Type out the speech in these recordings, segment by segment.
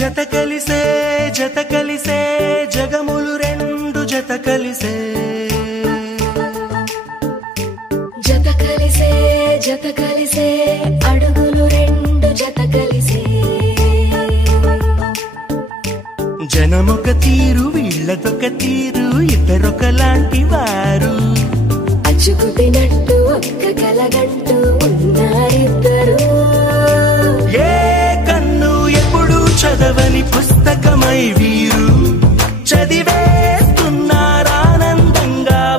జత కలిసే జగములు రెండు జత కలిసే అడుగులు రెండు జత కలిసే జనమొక తీరు వీళ్ళదొక తీరు ఇద్దరొకలాంటి వారు అచ్చుకుతినట్టు ఒక్క కలగంటూ ఉన్నారిద్దరు ఏ కన్ను ఎప్పుడు చదవని పుస్తకమై వీరు చదివేస్తున్నారానందంగా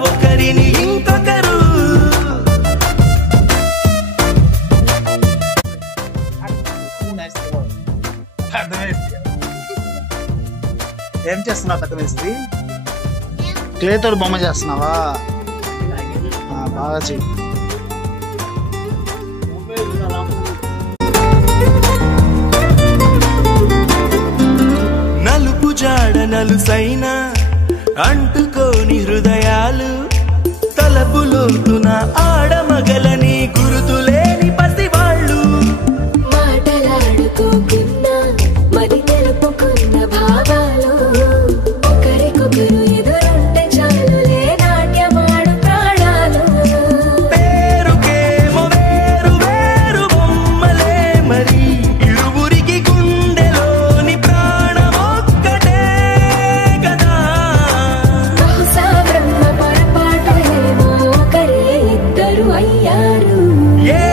ఒకరిని ఇంకొకరు ఏం చేస్తున్నావు పెద్ద మేస్త్రి? క్లేతో బొమ్మ చేస్తున్నావా? బాగా చెయ్యి. నలుపు జాడ నలుసైన అంటుకోని హృదయాలు తలపులోతున ఆడమగలని గురుతులేని పసివాళ్ళు మాటలాడుకోకున్నా మరి తెలుపుకున్న భావాలు ఒకరికొకరు ఎదురుంటే చాలులే నాట్యమాడు ప్రాణాలు పేరుకేమో వేరు వేరు బొమ్మలే మరి ఇరువురికి గుండెలోని ప్రాణమొక్కటే కదా బహుశా బ్రహ్మ పొరపాటు ఏమో ఒకరే ఇద్దరు అయ్యారు ఏ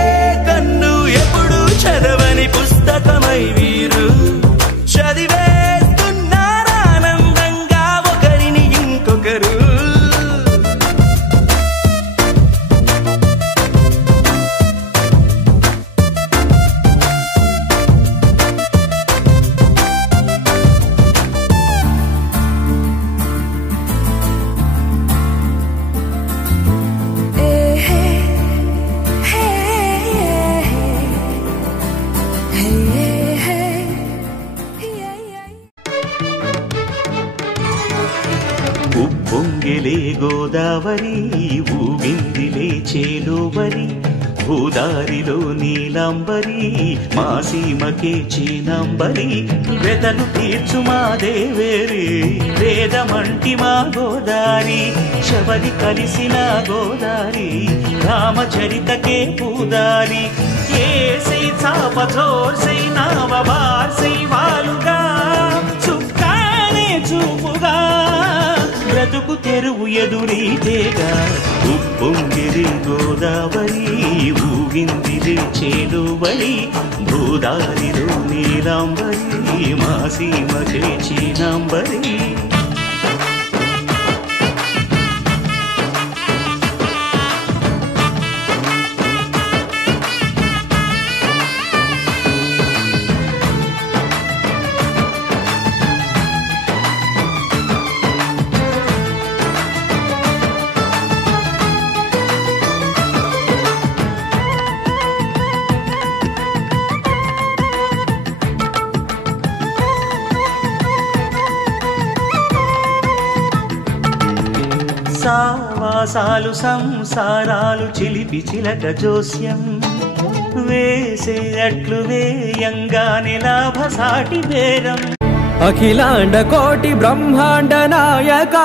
కన్ను ఎప్పుడు చదవని పుస్తకమై వీరు చదివేస్తున్నారానందంగా ఒకరిని ఇంకొకరు ఉప్పొంగిలే గోదావరి ఊగిందిలే చేలోవరి భూదారిలో నీలాంబరి మా సీమకే చీనాంబరి వెదలు తీర్చు మా దేవేరి వేదమంటి మా గోదారి శబరి కలిసిన గోదారి రామచరితకే పూదారి ఏసై చాప జోర్సై నావ బార్సై వాలుగా చుక్కానే చూపుగా బ్రతుకు తెరువు ఎదురీతేగా ఉప్పొంగిరి గోదావరి ఊగిందిరి చేలువరి భూదారిలో నీలాంబరి మా సీమకే చీనాంబరి సావాసాలు సంసారాలు చిలిపి చిలక జోస్యం వేసే అట్లు వేయంగానే లాభసాటి బేరం అఖిలాండ కోటి బ్రహ్మాండ నాయక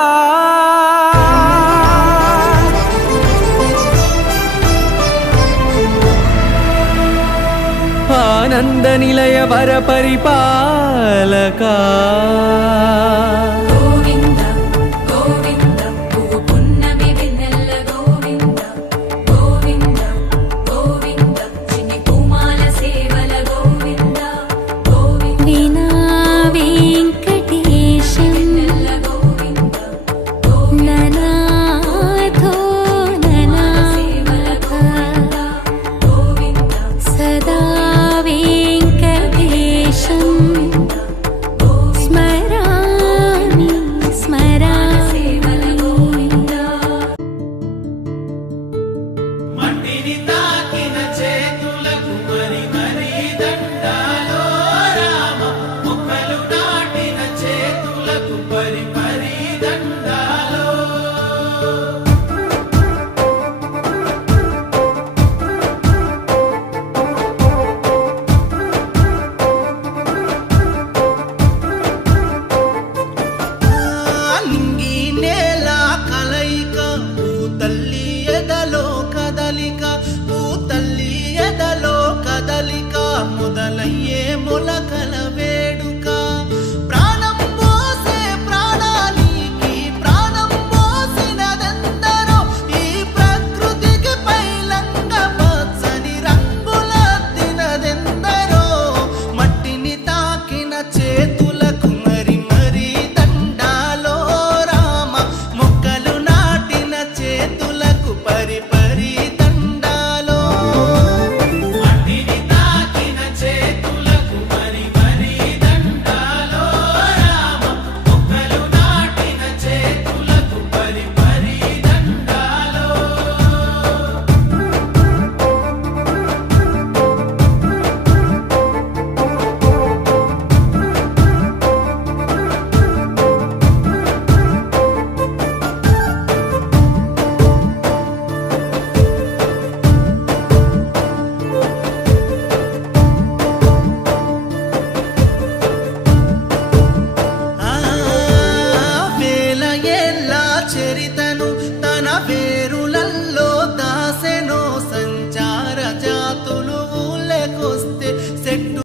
ఆనంద నిలయ వర పరిపాలక స్మరామి కోరిక భూతల్లి ఎదలో కదలిక మొదలయ్యే మొలకల